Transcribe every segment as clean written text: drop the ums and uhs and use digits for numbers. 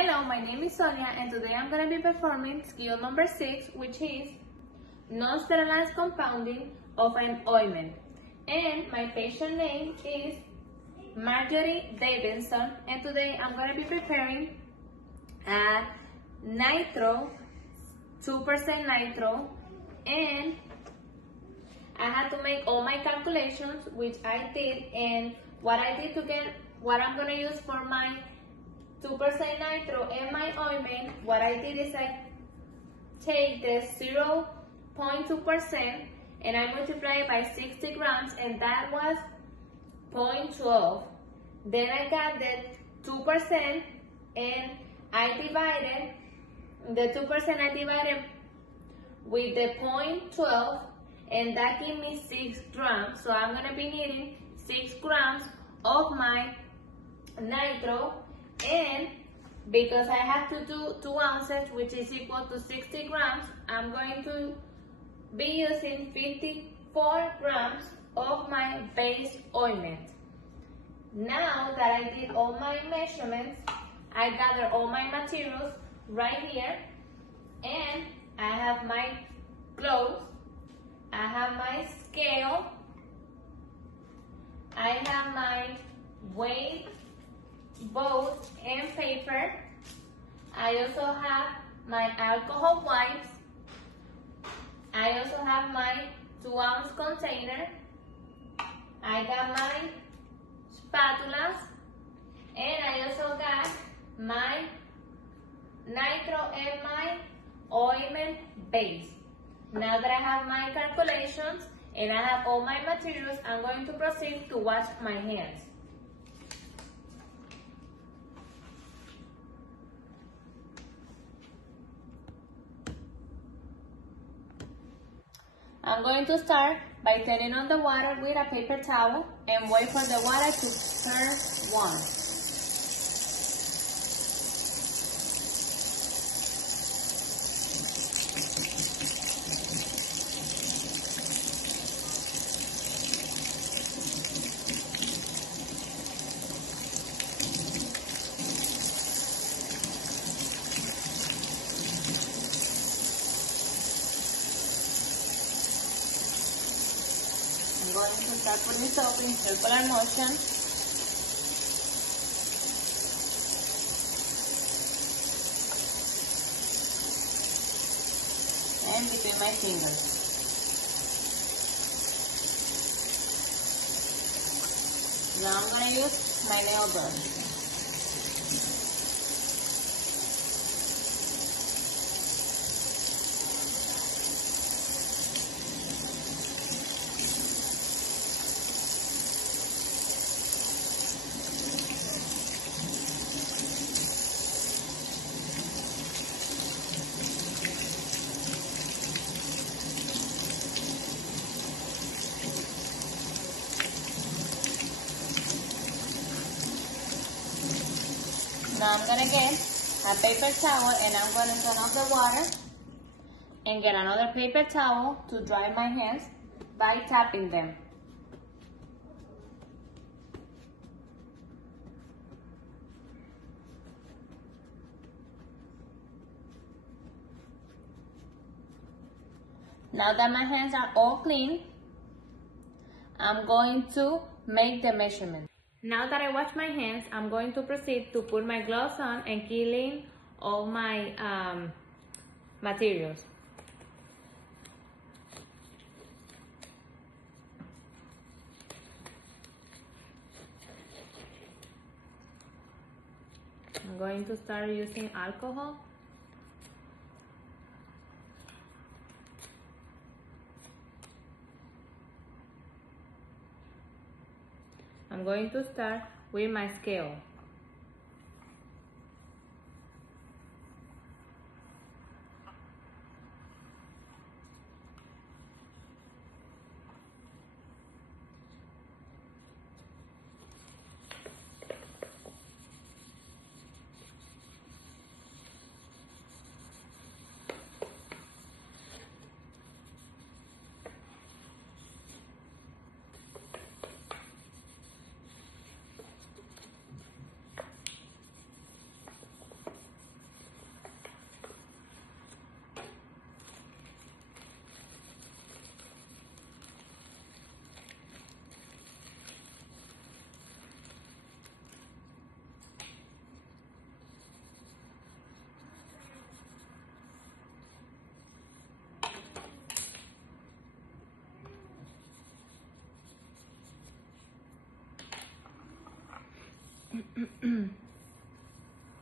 Hello, my name is Sonia and today I'm going to be performing skill number 6, which is non-sterilized compounding of an ointment. And my patient name is Marjorie Davidson, and today I'm going to be preparing a nitro, 2% nitro, and I had to make all my calculations, which I did, and what I did to get what I'm going to use for my 2% nitro and my ointment, what I did is I take the 0.2% and I multiply it by 60 grams, and that was 0.12. Then I got the 2% and I divided the 2%, I divided with the 0.12, and that gave me 6 grams. So I'm going to be needing 6 grams of my nitro, and because I have to do 2 ounces, which is equal to 60 grams, I'm going to be using 54 grams of my base ointment. Now that I did all my measurements, I gathered all my materials right here, and I have my gloves, I have my scale, I have my weight, both and paper. I also have my alcohol wipes. I also have my 2-ounce container. I got my spatulas, and I also got my nitro and my ointment base. Now that I have my calculations and I have all my materials, I'm going to proceed to wash my hands. I'm going to start by turning on the water with a paper towel and wait for the water to turn warm. I'm going to start putting soap in circular motion. And between my fingers. Now I'm going to use my nail brush. Now I'm going to get a paper towel and I'm going to turn off the water and get another paper towel to dry my hands by tapping them. Now that my hands are all clean, I'm going to make the measurement. Now that I wash my hands, I'm going to proceed to put my gloves on and clean all my materials. I'm going to start using alcohol. I'm going to start with my scale.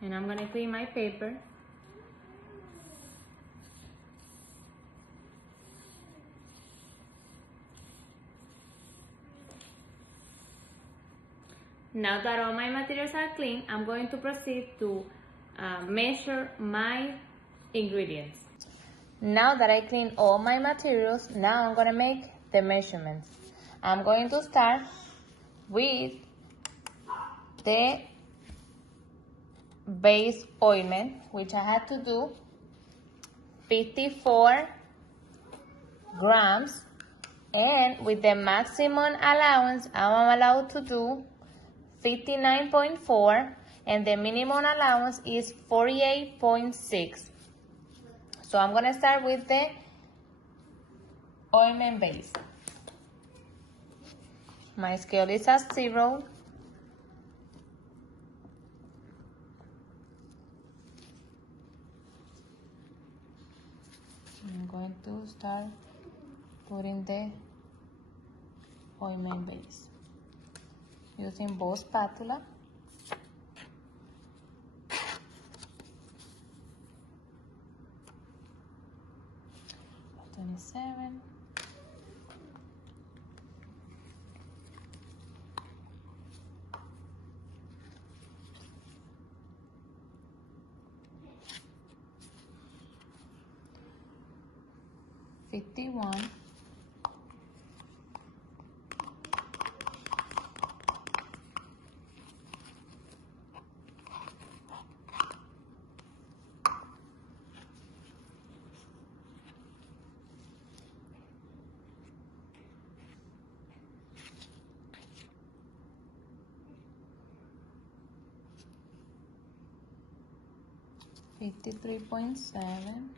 And I'm gonna clean my paper. Now that all my materials are clean, I'm going to proceed to measure my ingredients. Now that I clean all my materials, now I'm gonna make the measurements. I'm going to start with the base ointment, which I had to do 54 grams, and with the maximum allowance, I'm allowed to do 59.4, and the minimum allowance is 48.6. So I'm gonna start with the ointment base. My scale is at 0. I'm going to start putting the ointment base using both spatula. $27. $51. $53.7.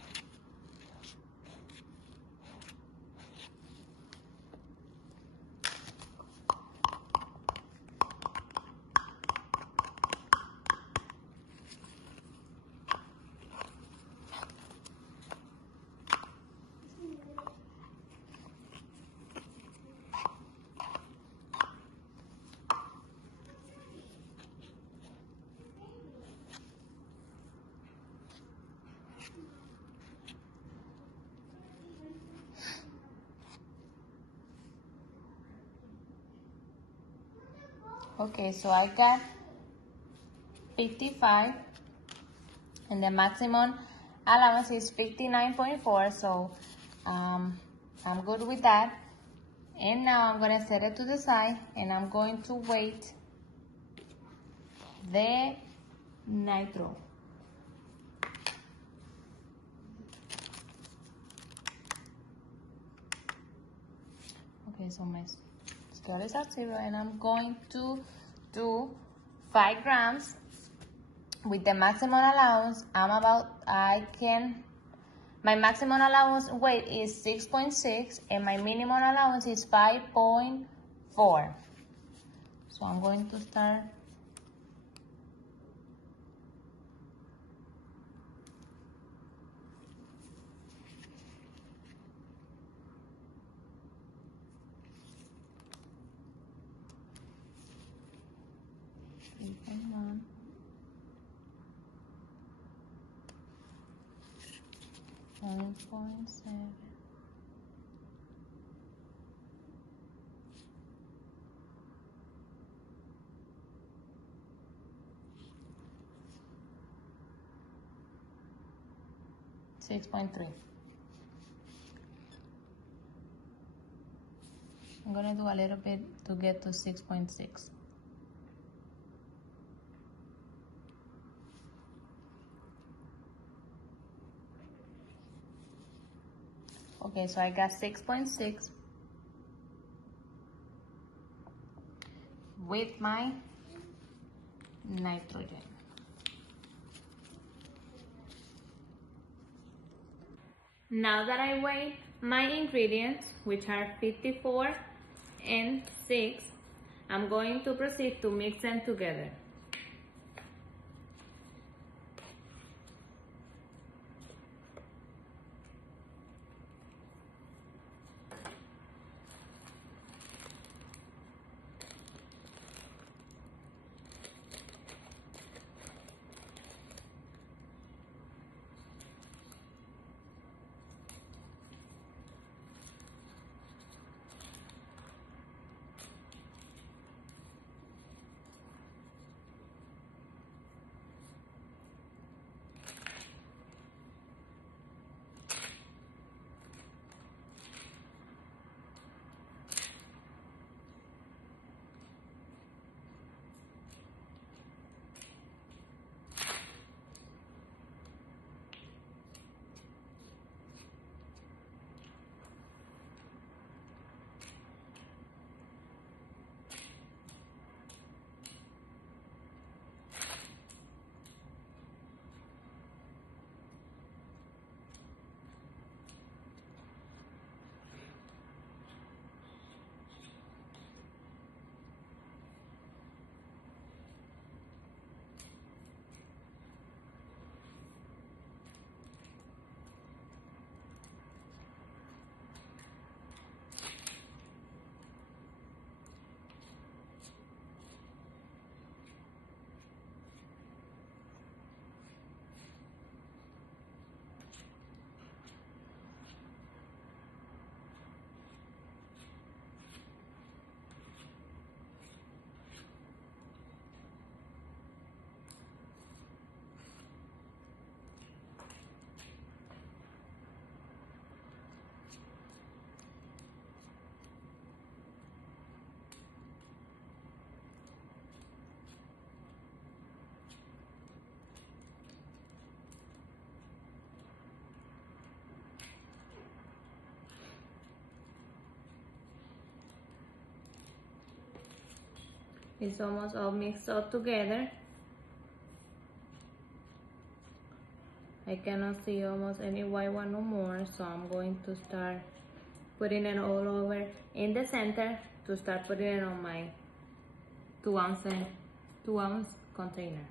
Okay, so I got 55, and the maximum allowance is 59.4, so I'm good with that. And now I'm gonna set it to the side, and I'm going to weight the nitro. Okay, so my scale is at 0, and I'm going to do 5 grams with the maximum allowance. My maximum allowance weight is 6.6, and my minimum allowance is 5.4. So I'm going to start $3.1, $1.7, $6.3. I'm gonna do a little bit to get to 6.6. Okay, so I got 6.6 with my nitrogen. Now that I weigh my ingredients, which are 54 and 6, I'm going to proceed to mix them together. It's almost all mixed up together. I cannot see almost any white one no more, so I'm going to start putting it all over in the center to start putting it on my 2 ounce container.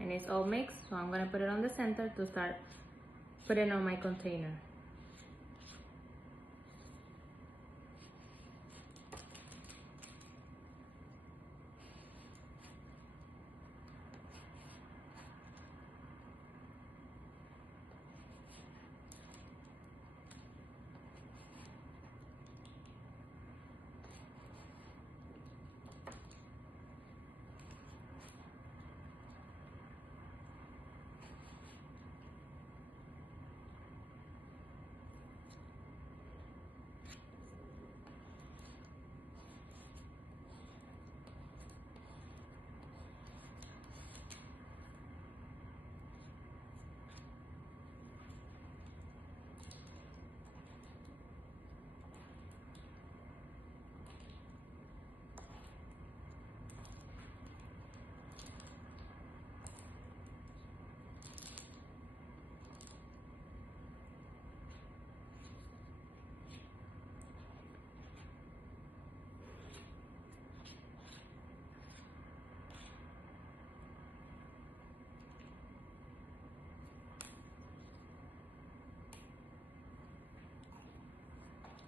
And it's all mixed, so I'm gonna put it on the center to start putting on my container.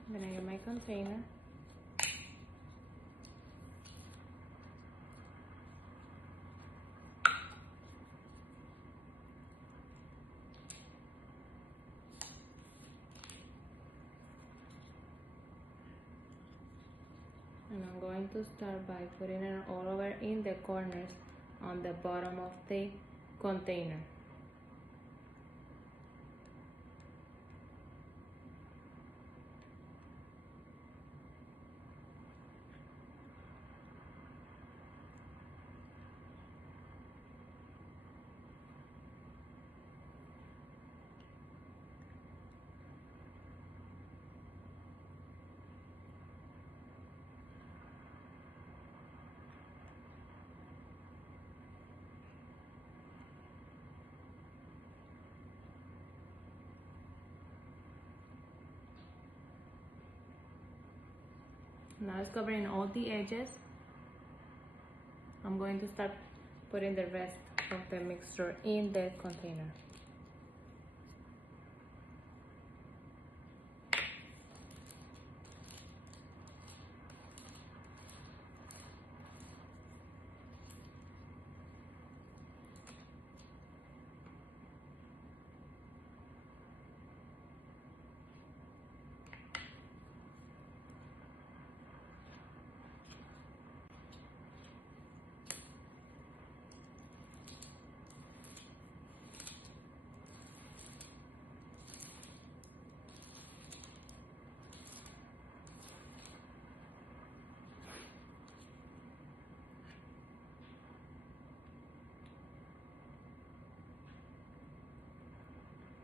I'm gonna get my container. And I'm going to start by putting it all over in the corners on the bottom of the container. Now it's covering all the edges. I'm going to start putting the rest of the mixture in the container.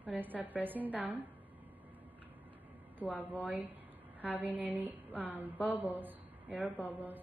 I'm going to start pressing down to avoid having any bubbles, air bubbles.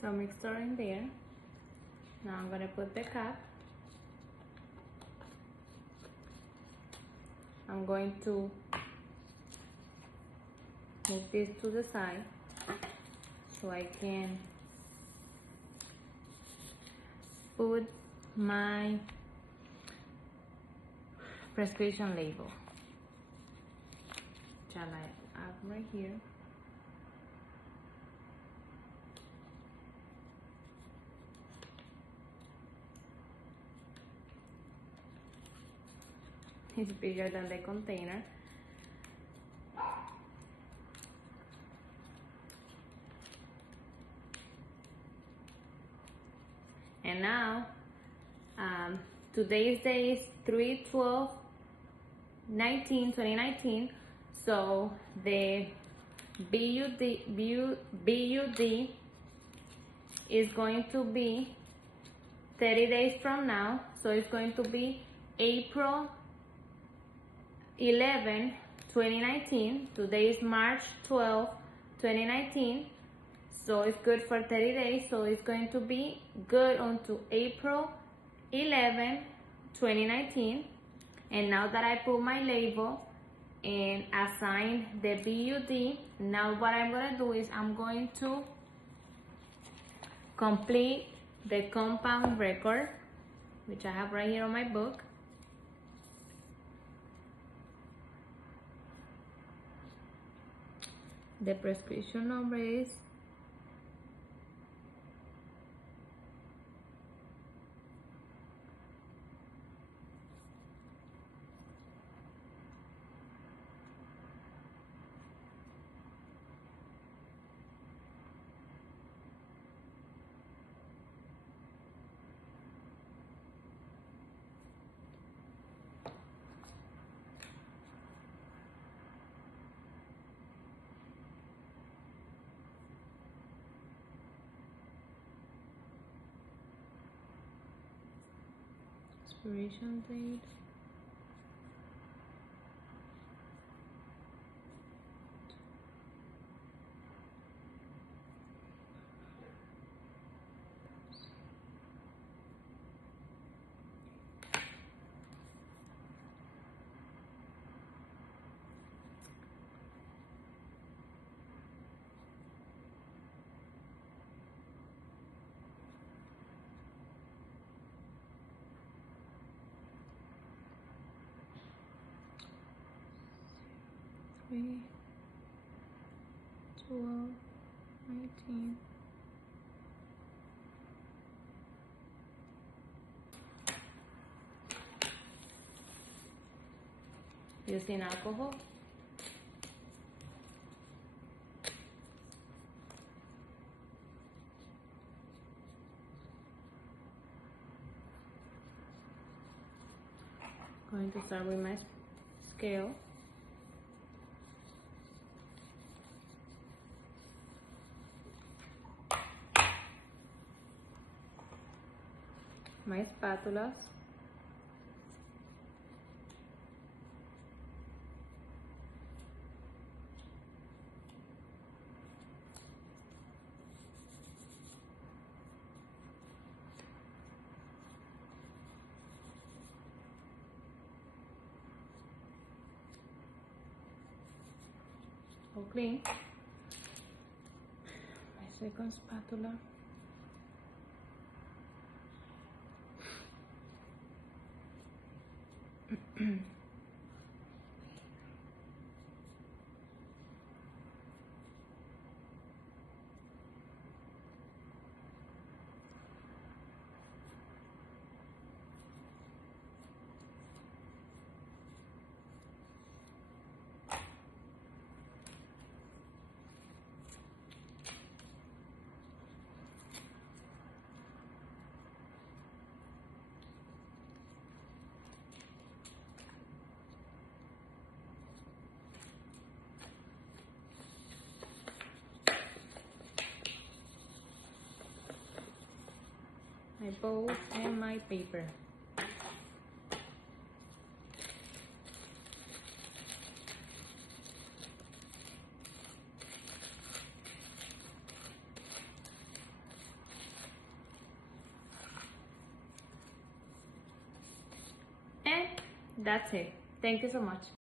some mixture in there. Now I'm gonna put the cap. I'm going to move this to the side so I can put my prescription label, which I have right here. It's bigger than the container. And now, today's day is 3/12/2019. So the BUD is going to be 30 days from now. So it's going to be April 11, 2019. Today is March 12, 2019. So it's good for 30 days. So it's going to be good until April 11, 2019. And now that I put my label and assign the BUD, now what I'm gonna do is I'm going to complete the compound record, which I have right here on my book. The prescription number is expiration date, Three, 12, 19. Using alcohol. Going to start with my scale. My spatulas. All clean. My second spatula. My bowl and my paper. That's it. Thank you so much.